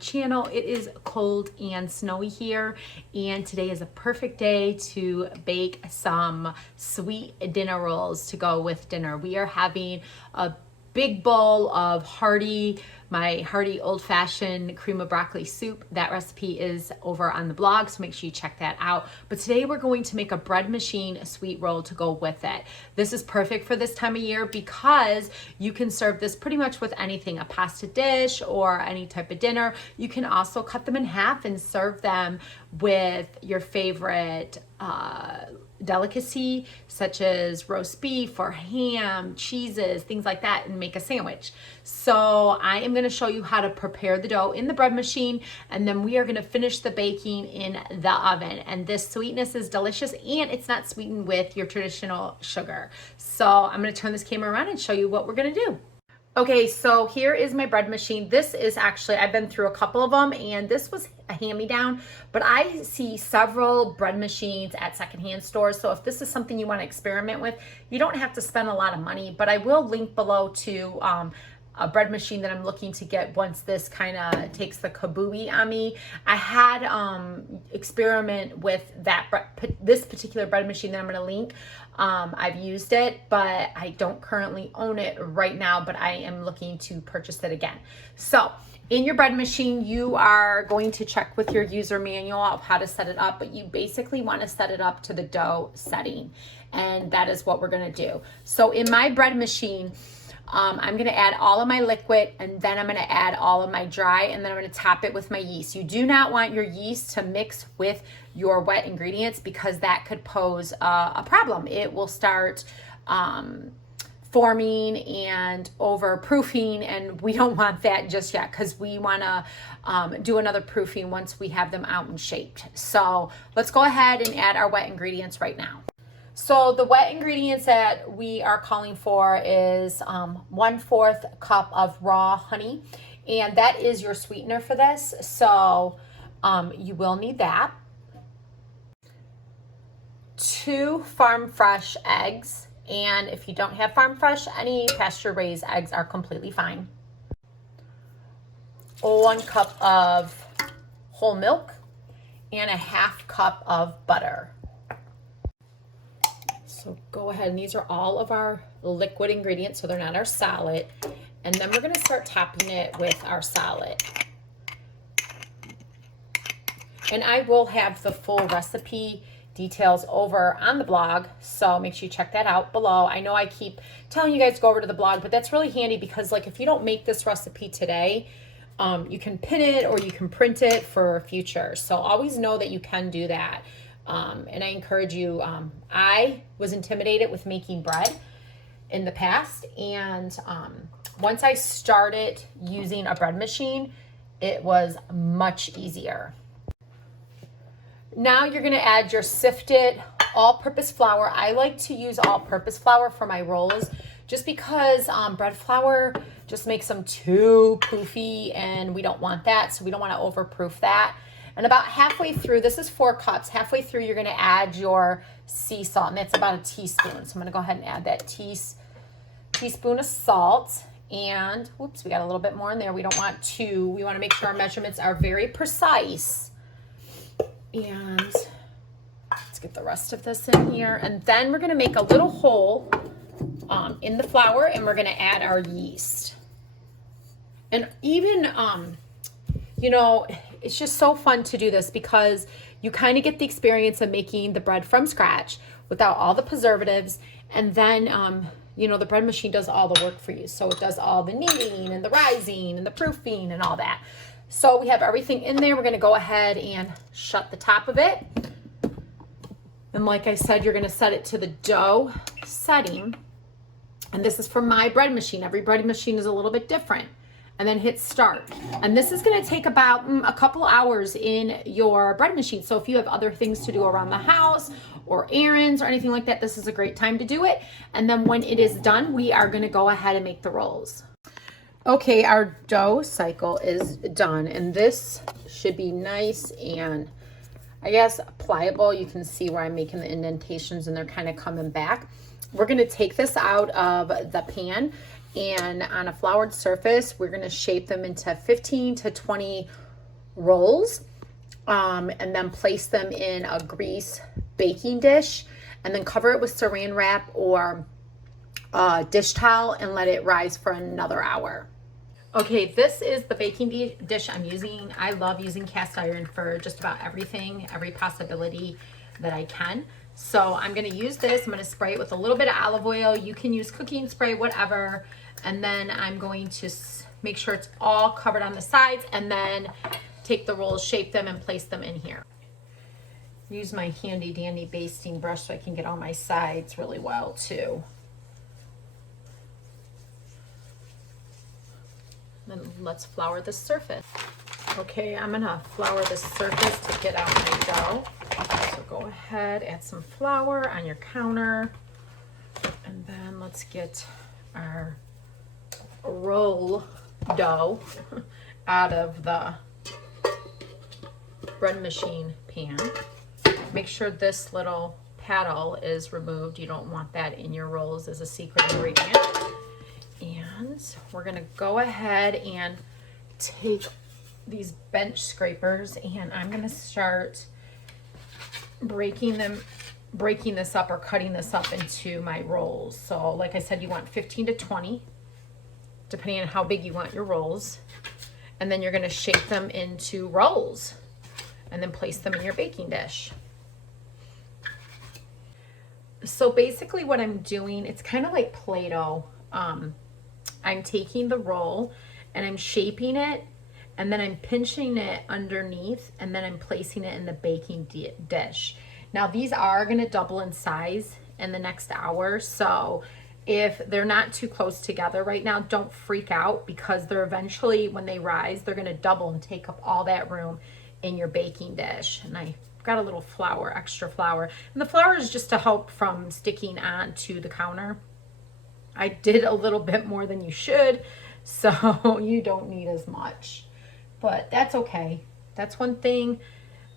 channel. It is cold and snowy here, and today is a perfect day to bake some sweet dinner rolls to go with dinner. We are having a big bowl of my hearty old-fashioned cream of broccoli soup. That recipe is over on the blog, so make sure you check that out. But today we're going to make a bread machine sweet roll to go with it. This is perfect for this time of year because you can serve this pretty much with anything, a pasta dish or any type of dinner. You can also cut them in half and serve them with your favorite delicacy, such as roast beef or ham, cheeses, things like that, and make a sandwich. So I am going to show you how to prepare the dough in the bread machine, and then we are going to finish the baking in the oven. And this sweetness is delicious, and it's not sweetened with your traditional sugar. So I'm going to turn this camera around and show you what we're going to do. Okay, so here is my bread machine. This is actually, I've been through a couple of them, and this was a hand-me-down, but I see several bread machines at secondhand stores. So if this is something you want to experiment with, you don't have to spend a lot of money, but I will link below to a bread machine that I'm looking to get once this kind of takes the kabooey on me. I had experiment with this particular bread machine that I'm going to link. I've used it, but I don't currently own it right now, but I am looking to purchase it again. So in your bread machine, you are going to check with your user manual of how to set it up, but you basically want to set it up to the dough setting, and that is what we're going to do. So in my bread machine, I'm going to add all of my liquid, and then I'm going to add all of my dry, and then I'm going to top it with my yeast. You do not want your yeast to mix with your wet ingredients because that could pose a problem. It will start forming and overproofing, and we don't want that just yet because we want to do another proofing once we have them out and shaped. So let's go ahead and add our wet ingredients right now. So the wet ingredients that we are calling for is 1/4 cup of raw honey, and that is your sweetener for this. So you will need that. 2 farm fresh eggs, and if you don't have farm fresh, any pasture raised eggs are completely fine. 1 cup of whole milk and 1/2 cup of butter. So go ahead, and these are all of our liquid ingredients, so they're not our solid. And then we're going to start topping it with our solid. And I will have the full recipe details over on the blog, so make sure you check that out below. I know I keep telling you guys to go over to the blog, but that's really handy because, like, if you don't make this recipe today, you can pin it or you can print it for future. So always know that you can do that. And I encourage you, I was intimidated with making bread in the past, and once I started using a bread machine, it was much easier. Now you're going to add your sifted all-purpose flour. I like to use all-purpose flour for my rolls just because bread flour just makes them too poofy, and we don't want that, so we don't want to overproof that. And about halfway through, this is 4 cups, halfway through you're going to add your sea salt, and that's about a teaspoon. So I'm going to go ahead and add that teaspoon of salt. And whoops, we got a little bit more in there. We don't want to. We want to make sure our measurements are very precise. And let's get the rest of this in here. And then we're going to make a little hole in the flour, and we're going to add our yeast. And even, you know, it's just so fun to do this because you kind of get the experience of making the bread from scratch without all the preservatives. And then, you know, the bread machine does all the work for you. So it does all the kneading and the rising and the proofing and all that. So we have everything in there. We're going to go ahead and shut the top of it. And like I said, you're going to set it to the dough setting. And this is for my bread machine. Every bread machine is a little bit different. And then hit start. And this is going to take about a couple hours in your bread machine. So if you have other things to do around the house or errands or anything like that, this is a great time to do it. And then when it is done, we are going to go ahead and make the rolls. Okay, our dough cycle is done, and this should be nice and, I guess, pliable. You can see where I'm making the indentations and they're kind of coming back. We're going to take this out of the pan, and on a floured surface, we're going to shape them into 15 to 20 rolls, and then place them in a grease baking dish, and then cover it with saran wrap or dish towel and let it rise for another hour. Okay, this is the baking dish I'm using. I love using cast iron for just about everything, every possibility that I can. So I'm gonna use this. I'm gonna spray it with a little bit of olive oil. You can use cooking spray, whatever. And then I'm going to make sure it's all covered on the sides, and then take the rolls, shape them, and place them in here. Use my handy dandy basting brush so I can get all my sides really well too. Then let's flour the surface. Okay, I'm gonna flour the surface to get out my dough. So go ahead, add some flour on your counter. And then let's get our roll dough out of the bread machine pan. Make sure this little paddle is removed. You don't want that in your rolls as a secret ingredient. And we're gonna go ahead and take these bench scrapers, and I'm gonna start breaking this up or cutting this up into my rolls. So like I said, you want 15 to 20, depending on how big you want your rolls. And then you're gonna shape them into rolls and then place them in your baking dish. So basically what I'm doing, it's kind of like Play-Doh. I'm taking the roll and I'm shaping it, and then I'm pinching it underneath, and then I'm placing it in the baking dish. Now these are gonna double in size in the next hour, so if they're not too close together right now, don't freak out, because they're eventually, when they rise, they're gonna double and take up all that room in your baking dish. And I got a little flour, extra flour. And the flour is just to help from sticking onto the counter. I did a little bit more than you should, so you don't need as much. But that's okay. That's one thing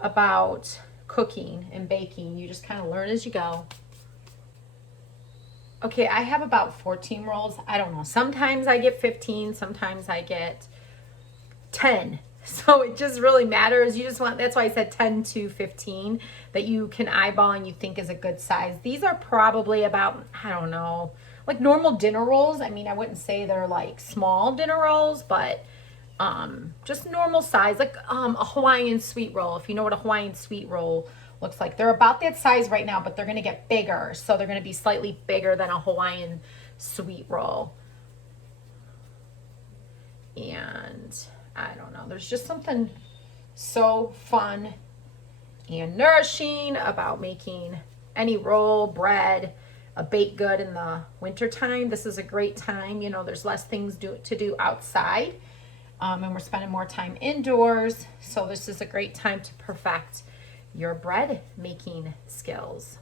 about cooking and baking. You just kind of learn as you go. Okay, I have about 14 rolls. I don't know. Sometimes I get 15, sometimes I get 10. So it just really matters. You just want, that's why I said 10 to 15 that you can eyeball and you think is a good size. These are probably about, I don't know, like normal dinner rolls. I mean, I wouldn't say they're like small dinner rolls, but just normal size, like a Hawaiian sweet roll. If you know what a Hawaiian sweet roll looks like, they're about that size right now, but they're going to get bigger. So they're going to be slightly bigger than a Hawaiian sweet roll. And I don't know, there's just something so fun and nourishing about making any roll, bread, a baked good in the winter time. This is a great time. You know, there's less things to do outside, and we're spending more time indoors. So this is a great time to perfect your bread making skills.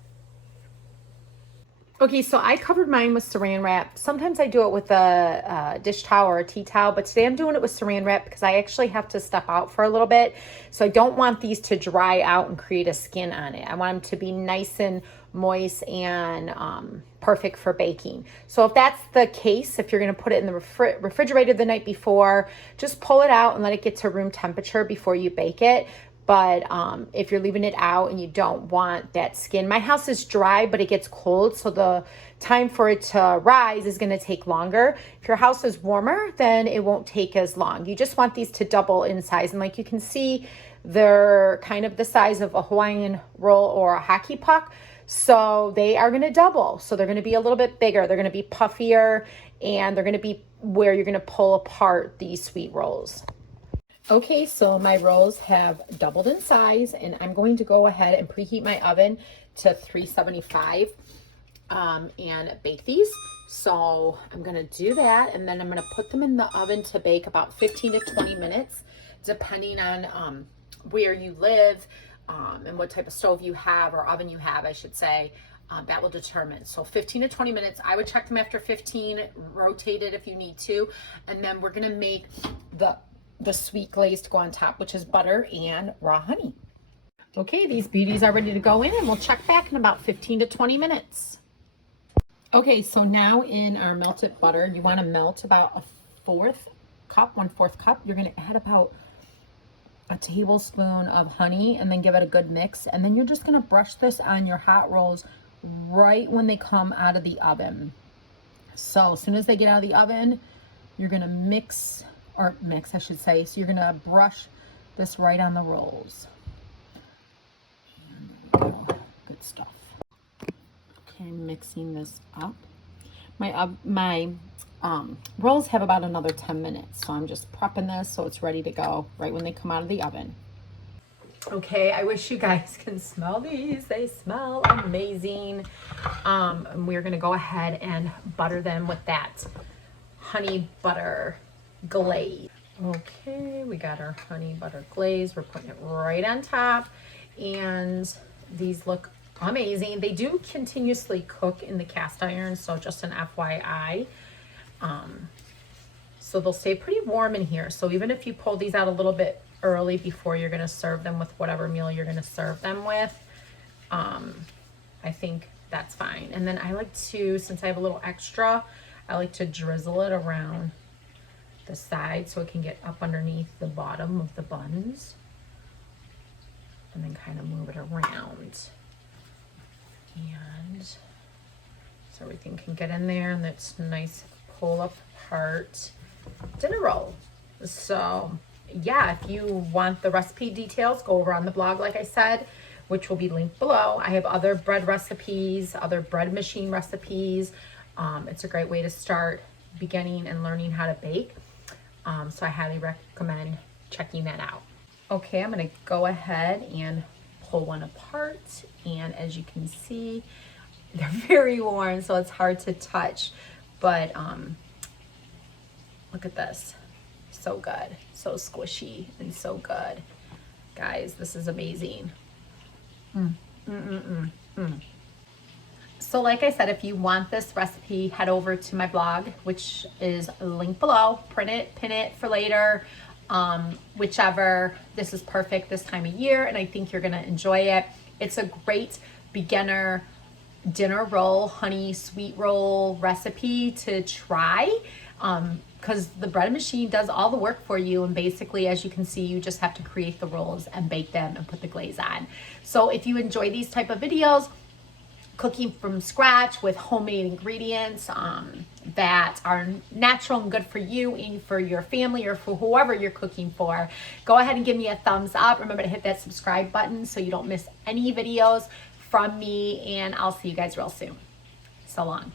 Okay, so I covered mine with saran wrap. Sometimes I do it with a dish towel or a tea towel, but today I'm doing it with saran wrap because I actually have to step out for a little bit. So I don't want these to dry out and create a skin on it. I want them to be nice and moist and perfect for baking. So if that's the case, if you're gonna put it in the refrigerator the night before, just pull it out and let it get to room temperature before you bake it. But if you're leaving it out and you don't want that skin, my house is dry, but it gets cold. So the time for it to rise is gonna take longer. If your house is warmer, then it won't take as long. You just want these to double in size. And like you can see, they're kind of the size of a Hawaiian roll or a hockey puck. So they are gonna double. So they're gonna be a little bit bigger. They're gonna be puffier, and they're gonna be where you're gonna pull apart these sweet rolls. Okay, so my rolls have doubled in size, and I'm going to go ahead and preheat my oven to 375 and bake these. So I'm gonna do that, and then I'm gonna put them in the oven to bake about 15 to 20 minutes, depending on where you live and what type of stove you have, or oven you have, I should say. That will determine. So 15 to 20 minutes. I would check them after 15, rotate it if you need to, and then we're gonna make the sweet glaze to go on top, which is butter and raw honey. Okay, these beauties are ready to go in, and we'll check back in about 15 to 20 minutes. Okay, so now in our melted butter, you want to melt about 1/4 cup. You're going to add about a tablespoon of honey and then give it a good mix. And then you're just gonna brush this on your hot rolls right when they come out of the oven. So as soon as they get out of the oven, you're gonna mix, I should say. So you're gonna brush this right on the rolls. And there we go, good stuff. Okay, mixing this up. My rolls have about another 10 minutes, so I'm just prepping this so it's ready to go right when they come out of the oven. Okay, I wish you guys can smell these. They smell amazing. And we're gonna go ahead and butter them with that honey butter glaze. Okay, we got our honey butter glaze. We're putting it right on top, and these look amazing. They do continuously cook in the cast iron, so just an FYI. So they'll stay pretty warm in here. So even if you pull these out a little bit early before you're gonna serve them with whatever meal you're gonna serve them with, I think that's fine. And then I like to, since I have a little extra, I like to drizzle it around the side so it can get up underneath the bottom of the buns, and then kind of move it around. And so everything can get in there, and it's nice pull apart dinner roll. So yeah, if you want the recipe details, go over on the blog, like I said, which will be linked below. I have other bread recipes, other bread machine recipes. It's a great way to start beginning and learning how to bake. So I highly recommend checking that out. Okay, I'm gonna go ahead and pull one apart, and as you can see, they're very warm, so it's hard to touch, but look at this. So good, so squishy and so good. Guys, this is amazing. So like I said, if you want this recipe, head over to my blog, which is linked below. Print it, pin it for later, whichever. This is perfect this time of year, and I think you're gonna enjoy it. It's a great beginner dinner roll, honey sweet roll recipe to try, because the bread machine does all the work for you, and basically, as you can see, you just have to create the rolls and bake them and put the glaze on. So if you enjoy these type of videos, cooking from scratch with homemade ingredients that are natural and good for you and for your family or for whoever you're cooking for, go ahead and give me a thumbs up. Remember to hit that subscribe button so you don't miss any videos from me, and I'll see you guys real soon. So long.